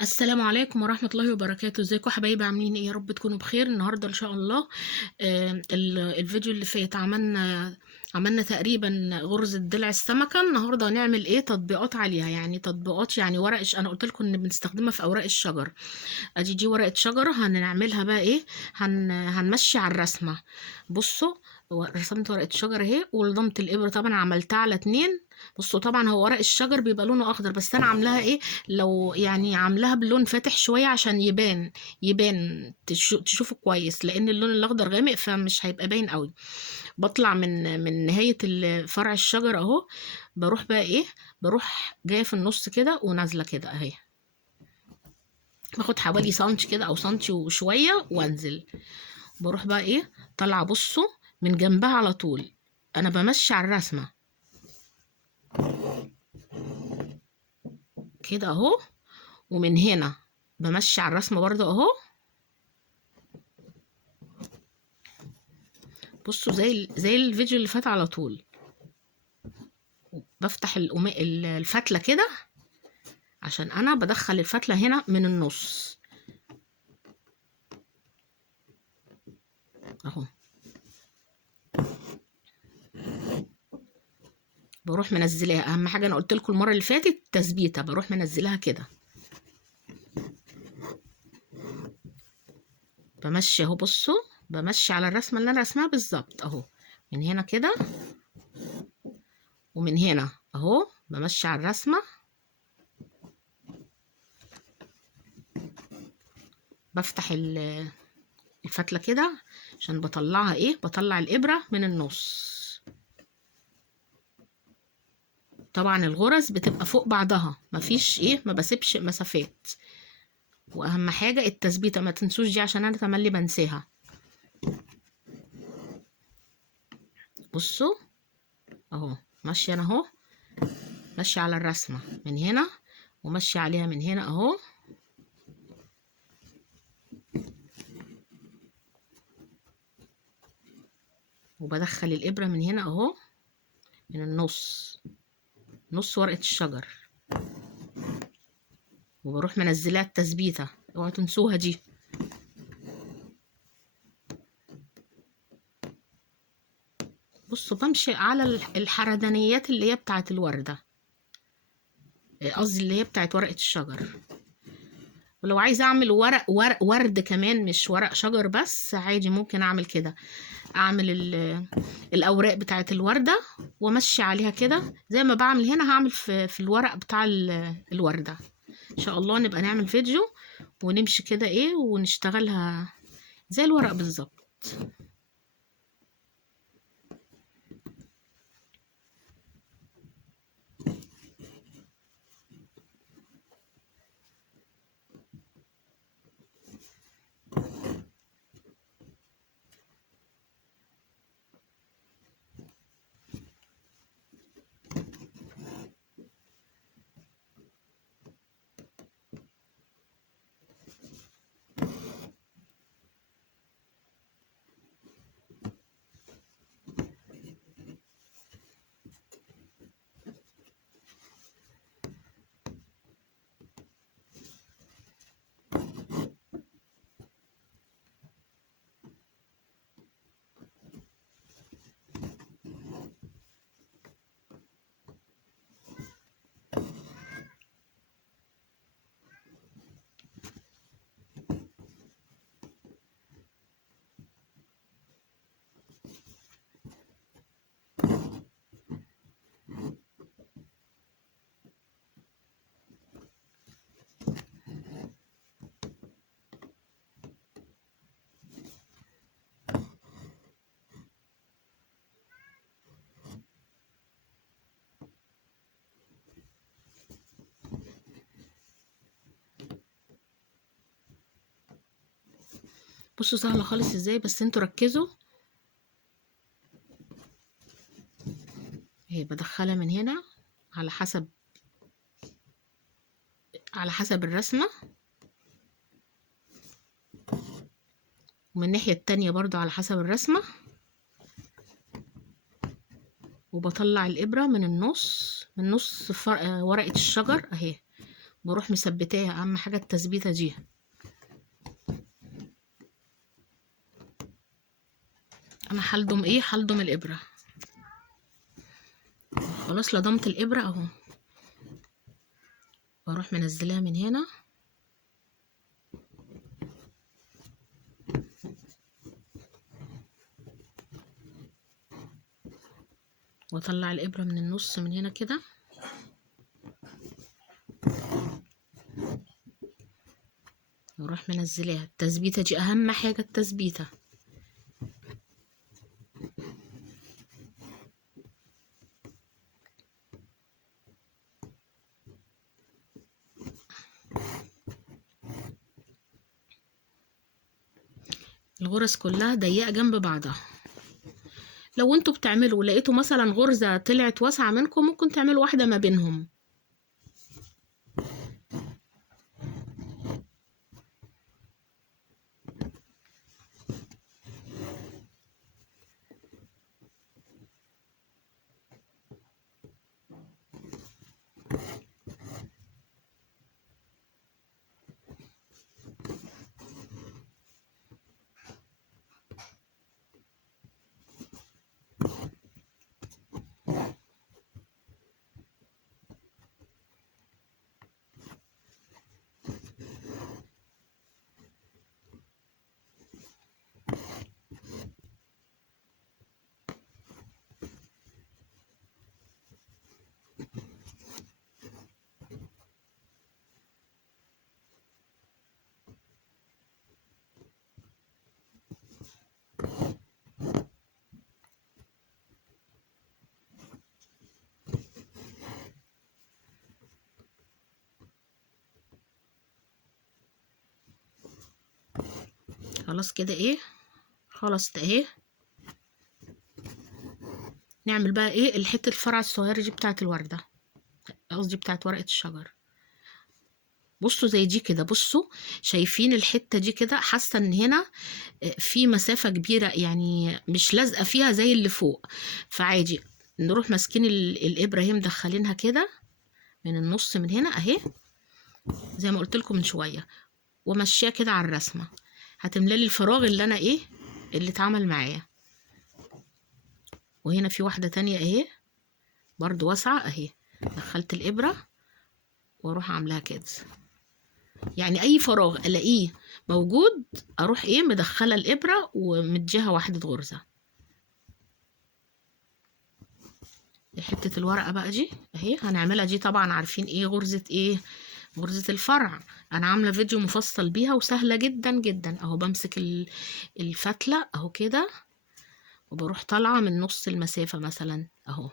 السلام عليكم ورحمة الله وبركاته. ازيكم يا حبايبي؟ عاملين ايه؟ يا رب تكونوا بخير. النهاردة ان شاء الله الفيديو اللي فات عملنا تقريبا غرزة ضلع السمكة. النهاردة هنعمل ايه؟ تطبيقات عليها، يعني تطبيقات، يعني انا قلت لكم ان بنستخدمها في اوراق الشجر. ادي دي ورقة شجرة هنعملها بقى ايه. هنمشي على الرسمة. بصوا، رسمت ورقة شجر اهي، ولضمت الابرة طبعا عملتها على 2. بصوا طبعا هو ورق الشجر بيبقى لونه اخضر، بس انا عاملاها ايه، لو يعني عاملاها باللون فاتح شوية عشان يبان تشوفه كويس، لان اللون الاخضر غامق فمش هيبقى باين قوي. بطلع من نهاية فرع الشجر اهو. بروح بقى ايه، بروح جاية في النص كده ونازلة كده اهي. باخد حوالي سنتي كده او سنتي وشوية وانزل. بروح بقى ايه، طالعة. بصوا من جنبها على طول انا بمشي على الرسمة كده اهو. ومن هنا بمشي على الرسمة برضو اهو. بصوا زي الفيديو اللي فات على طول. بفتح الفتلة كده، عشان انا بدخل الفتلة هنا من النص اهو. بروح منزلاها، اهم حاجة انا قلت لكم المرة اللي فاتت تثبيتة، بروح منزلها كده. بمشي اهو. بصوا بمشي على الرسمة اللي انا رسمها بالظبط اهو. من هنا كده ومن هنا اهو، بمشي على الرسمة. بفتح الفتلة كده عشان بطلعها ايه، بطلع الإبرة من النص. طبعا الغرز بتبقى فوق بعضها، مفيش ايه، ما بسيبش مسافات. واهم حاجة التثبيتة، ما تنسوش دي عشان انا تملي بنساها. بصوا اهو، ماشية انا اهو، ماشية على الرسمة من هنا وماشية عليها من هنا اهو. وبدخل الإبرة من هنا اهو، من النص، نص ورقة الشجر. وبروح منزلها التثبيتة، اوعوا تنسوها دي. بصوا بمشي على الحردانيات اللي هي بتاعت الوردة، قصدي اللي هي بتاعت ورقة الشجر. ولو عايزة اعمل ورق ورد كمان، مش ورق شجر بس، عادي ممكن اعمل كده. اعمل الاوراق بتاعت الوردة وامشي عليها كده زي ما بعمل هنا، هعمل في الورق بتاع الوردة. ان شاء الله نبقى نعمل فيديو ونمشي كده ايه ونشتغلها زي الورق بالظبط. بصوا سهلة خالص ازاي، بس انتوا ركزوا. اهي بدخلها من هنا على حسب الرسمة، ومن الناحية التانية برضو على حسب الرسمة. وبطلع الإبرة من النص، من نص ورقة الشجر اهي. بروح مثبتاها، اهم حاجه التثبيته دي. انا هلضم ايه، هلضم الابره. خلاص لضمت الابره اهو، واروح منزلاها من هنا واطلع الابره من النص من هنا كده، واروح منزلاها. التثبيته دي اهم حاجه، التثبيته. الغرز كلها ضيقه جنب بعضها. لو انتوا بتعملوا لقيتوا مثلا غرزه طلعت واسعه منكم، ممكن تعملوا واحده ما بينهم. خلاص كده ايه، خلاص ده ايه. نعمل بقى ايه الحته الفرع الصغيره دي بتاعه الورده، قصدي بتاعه ورقه الشجر. بصوا زي دي كده، بصوا شايفين الحته دي كده، حاسه ان هنا في مسافه كبيره، يعني مش لازقه فيها زي اللي فوق. فعادي نروح ماسكين الابره اهي، مدخلينها كده من النص من هنا اهي، زي ما قلت لكم من شويه، ومشيها كده على الرسمه، هتملالي الفراغ اللي انا ايه، اللي اتعمل معايا. وهنا في واحده تانية اهي برضو واسعه اهي، دخلت الابره واروح عاملاها كده. يعني اي فراغ الاقيه موجود اروح ايه مدخله الابره ومديها واحده غرزه. حته الورقه بقى دي اهي هنعملها دي، طبعا عارفين ايه غرزه ايه، غرزه الفرع. انا عامله فيديو مفصل بيها وسهله جدا جدا اهو. بمسك الفتله اهو كده، وبروح طالعه من نص المسافه مثلا اهو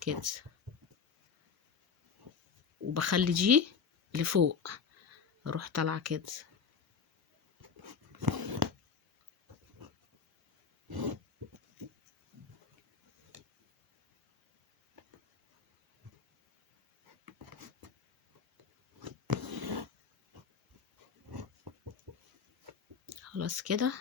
كده، وبخلي دي لفوق، اروح طالعه كده. خلاص كده،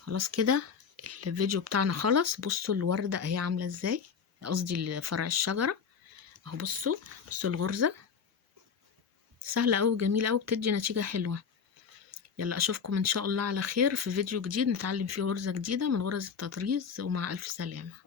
خلاص كده الفيديو بتاعنا خلص. بصوا الوردة اهي عاملة ازاي، قصدي فرع الشجرة اهو. بصوا بصوا الغرزة سهلة اوي، جميلة اوي، بتدي نتيجة حلوة. يلا اشوفكم ان شاء الله على خير في فيديو جديد نتعلم فيه غرزة جديدة من غرز التطريز، ومع الف سلامة.